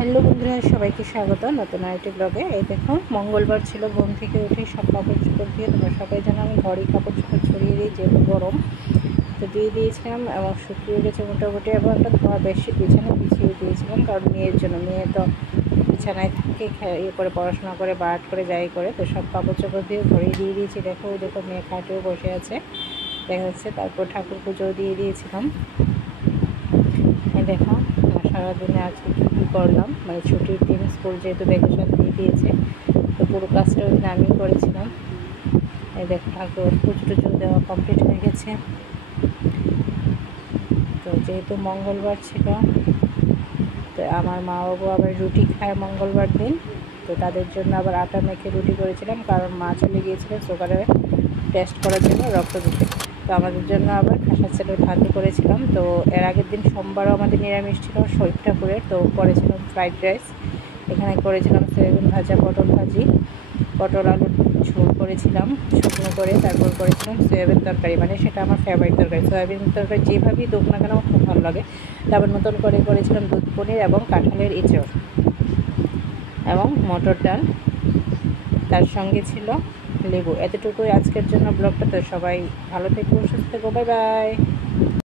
Hello বন্ধুরা, সবাইকে স্বাগত নতুন আরেকটি ব্লগে। এই দেখো, মঙ্গলবার ছিল, ঘুম থেকে উঠে সব কাপড় চোপড় দিয়ে, তোমরা সবাই জানো আমি ঘরেই কাপড় চোপড় ছড়িয়ে দিই, যেহেতু গরম তো দিয়ে দিয়েছিলাম এবং শুকিয়ে গেছে মোটামুটি। এবং একটা ধোয়া বেশি বিছানায় বিছিয়ে দিয়েছিলাম, কারণ মেয়ের জন্য। মেয়ে তো বিছানায় থাকে, ইয়ে করে পড়াশোনা করে বা আর্ট করে যাই করে, তো সব কাপড় চোপড় দিয়ে ঘরেই দিয়ে দিয়েছি। দেখো দেখো, মেয়ে খাটেও বসে আছে দেখা যাচ্ছে। তারপর ঠাকুর পুজোও দিয়ে দিয়েছিলাম। দেখো সারাদিনে আজকে কী কী করলাম, মানে ছুটির দিন, স্কুল যেহেতু ভ্যাকেশন দিয়ে দিয়েছে, তো পুরো কাজটা ওই দিন আমি করেছিলাম। এই দেখো ঠাকুর পুজো টুজো দেওয়া কমপ্লিট হয়ে গেছে। তো যেহেতু মঙ্গলবার ছিল, তো আমার মা বাবু আবার রুটি খায় মঙ্গলবার দিন, তো তাদের জন্য আবার আটা মেখে রুটি করেছিলাম, কারণ মা চলে গিয়েছিলেন সুগারে টেস্ট করার জন্য, রক্ত দিতে। তো আমাদের জন্য আবার খাসা ছেলের ভাতও করেছিলাম। তো এর আগের দিন সোমবারও আমাদের নিরামিষ ছিল শহীদ ঠাকুরের, তো করেছিলাম ফ্রাইড রাইস। এখানে করেছিলাম সয়াবিন ভাজা, পটল ভাজি, পটল আলুর ঝোল করেছিলাম শুকনো করে। তারপর করেছিলাম সয়াবিন তরকারি, মানে সেটা আমার ফেভারিট তরকারি। সয়াবিন তরকারি যেভাবেই দোক না কেন আমার খুব ভালো লাগে। তারপর নতুন করে করেছিলাম দুধ পনির এবং কাঁঠালের এঁচড় এবং মটর ডাল, তার সঙ্গে ছিল লেবু। এতটুকুই আজকের জন্য ব্লগটা। তো সবাই ভালো থেকো, সুস্থ থেকো, বাই বাই।